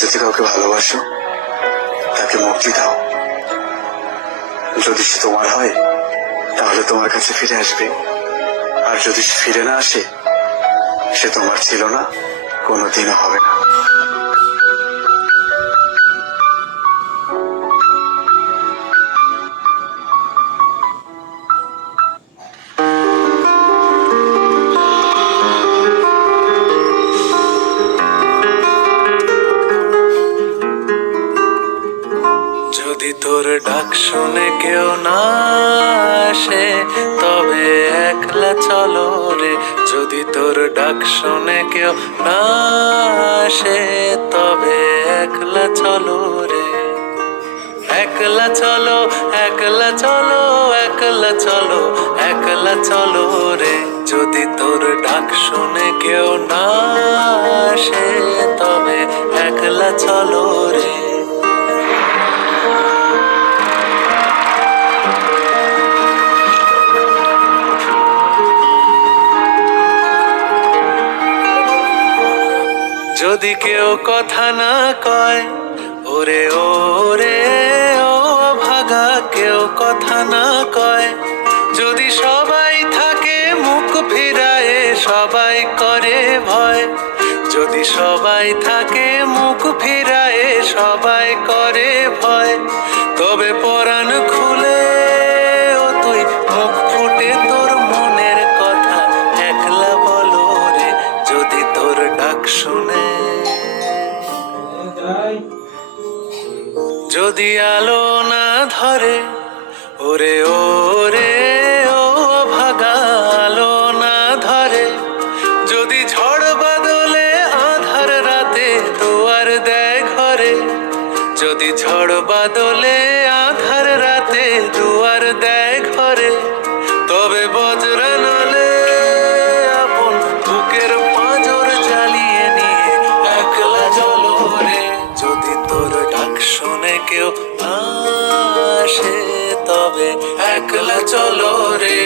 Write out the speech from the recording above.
যদি কাউকে ভালোবাসো তাকে মুক্তি দাও। যদি সে তোমার হয় তাহলে তোমার কাছে ফিরে আসবে, আর যদি সে ফিরে না আসে সে তোমার ছিল না, কোনোদিনও হবে না। যদি তোর ডাক শুনে কেউ না আসে তবে একলা চলো রে। যদি তোর ডাক শুনে কেউ না আসে তবে একলা চলো রে। একলা চলো, একলা চলো, একলা চলো, একলা চলো রে। যদি তোর ডাক শুনে কেউ না আসে তবে একলা চলো রে। যদি কেউ কথা না কয় ওরে ওরে ও ভাগা, কেউ কথা না কয়। যদি সবাই থাকে মুখ ফিরায়ে সবাই করে ভয়। যদি সবাই থাকে মুখ ফিরায়ে সবাই করে ভয়, তবে পরাণ খুলে ও তুই মুখ ফুটে তোর মনের কথা একলা বলো রে। যদি তোর ডাক শুনে, যদি আলো না ধরে ওরে ওরে ও ভাগা, আলো না ধরে। যদি ঝড় বাদলে আধার রাতে দুয়ার দেয় ঘরে। যদি ঝড় বাদলে আধার রাতে দুয়ার দেয় ঘরে, তবে বজ্রা নলে আপন বুকের পাঁজর জ্বালিয়ে নিয়ে একলা চলো রে। যদি তোর ডাক শুনে কেউ আসে তবে একলা চলো রে।